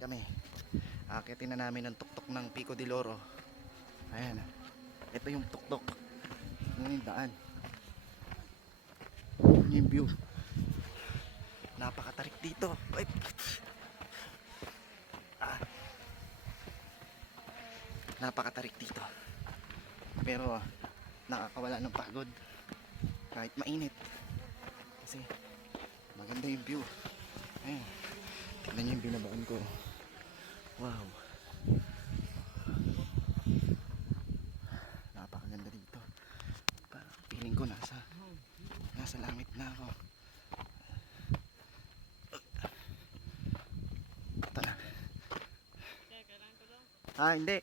kami. Akitin na namin ang tuktok ng Pico de Loro. Ayan. Ito yung tuktok. Yun yung daan. Yun yung view. Napakatarik dito. Ay. Napakatarik dito. Pero nakakawala ng pagod kahit mainit. Kasi maganda yung view. Ayan. Tignan nyo yung binabaan ko. Wow. Napakaganda dito. Parang feeling ko nasa langit na ako. Ito na. Hindi.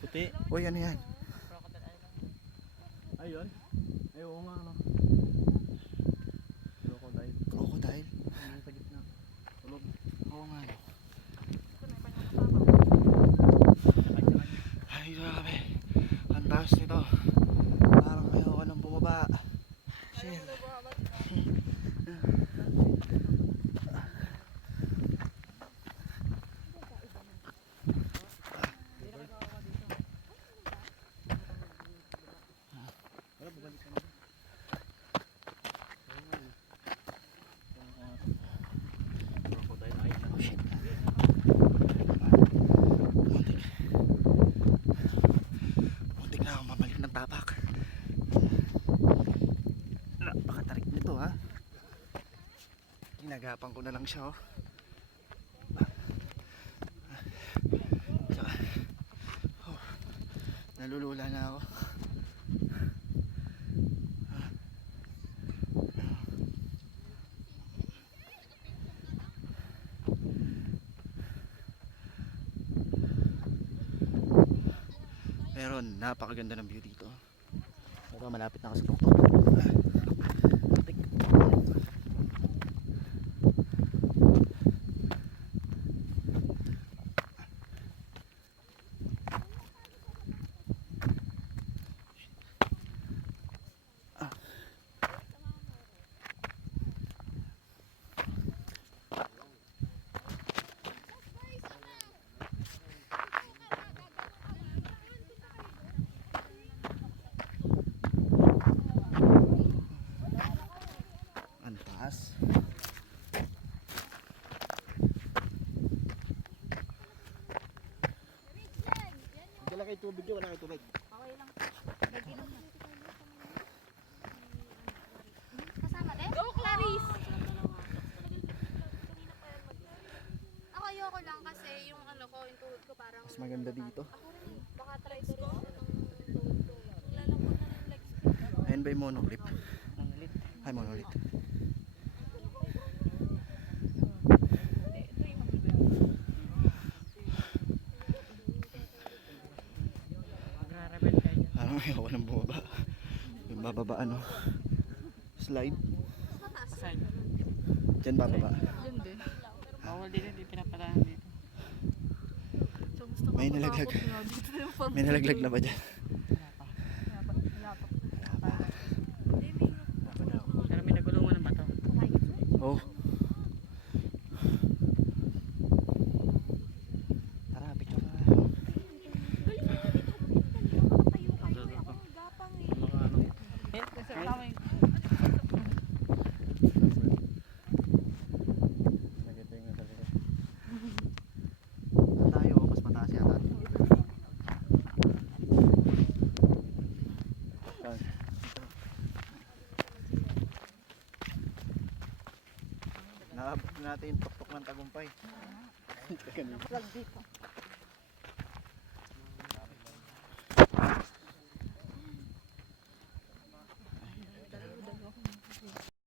Puti. Uy, ano yan? Ayun. Ay, oo nga, no. Crocodile. Crocodile? Ayun sa gitna. Tulog. Oo nga, no. Ay, grabe. Ang taas nito. Parang ayoko nang bumaba. Shit. Wala, babalik ka na. Crocodile Island. Oh, shit. Muntik na ako mabalik ng tapak. Napakatarik nito, ha. Ginagapan ko na lang siya, oh. Oh, nalulula na ako. Pero napakaganda ng view dito. Ito, malapit na ako sa tuktok. Ang taas. Dala kayo tubig yun, wala kayo tubig. Okay lang. Kasama din? Go, Clarice! Ako ayoko lang kasi yung ano ko, yung tuhod ko parang... Mas maganda dito. Ako rin, baka try ko rin ng tuhod ko. Lalambot na ng legs ko. Ayan ba yung monoclip? Ay, monolith. Parang ayoko nang bumaba. Yung bababa, ano, slide. Diyan bababa. Diyan din. Bawal din, hindi pinapadahan dito. So, gusto ko May nalaglag. matakot nga dito yung pag- May nalaglag na ba dyan? Wala pa. Pero may nagulungan ng bato. Oh. Tara, picture na. Mga ano. Kasi kamay. Nagito yung nasa likod. Tayo, mas mataas yata. Saan? Naabot na natin yung tuktok ng tagumpay. Vlog dito.